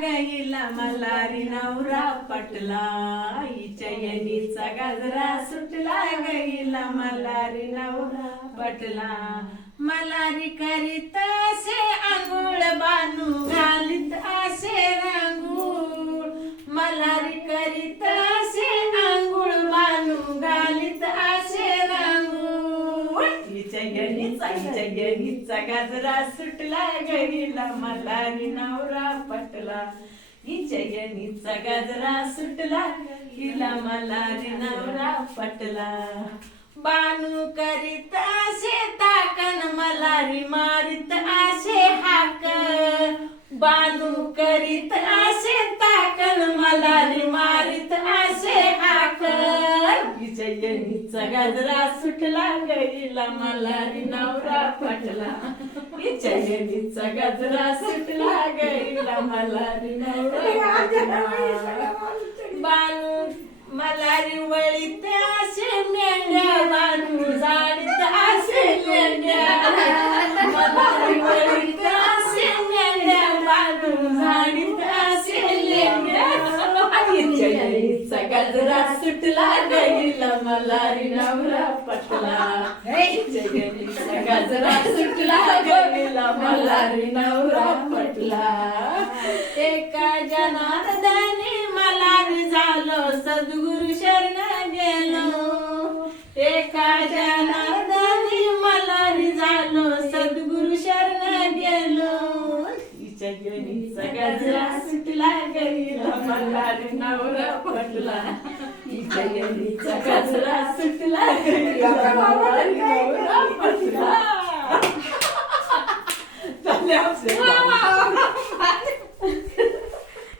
गईला मल्हारी नवरा पटला हिच्या येणीचा गजरा सुटला गईला मल्हारी नवरा पटला मल्हारी करीत असे आंघोळ बानू घालीत असे रांगोळ मल्हारी करीत असे आंघोळ बानू घालीत असे रांगोळ हिच्या येणीचा गजरा सुटला गईला मल्हारी नवरा पटला हिच्या येणीचा गजरा सुटला हिला मल्हारी नवरा पटला बानू करीत असे ताकन मल्हारी मारित असे हाक बानू करीत असे ताकन मल्हारी मारित असे हाक हिच्या येणीचा गजरा सुटला गईला मल्हारी नवरा पटला हिच्या येणीचा गजरा सुटला गईला मल्हारी नवरा पटला बानू मल्हारी वळीत असे मेंढ्या बानू झाडीत असे मेंढ्या मल्हारी वळीत असे मेंढ्या बानू झाडीत असे मेंढ्या हिच्या येणीचा गजरा सुटला गईला मल्हारी नवरा पटला हिच्या येणीचा गजरा सुटला गईला मल्हारी नवरा पटला एका जनार्दनी मल्हारी झालो सद्गुरु शरण गेलो एका जनार्दनी मल्हारी झालो सद्गुरु शरण गेलो हिच्या येणीचा गजरा सुटला गईला मल्हारी नवरा पटला हिच्या येणीचा गजरा सुटला गईला मल्हारी नवरा पटला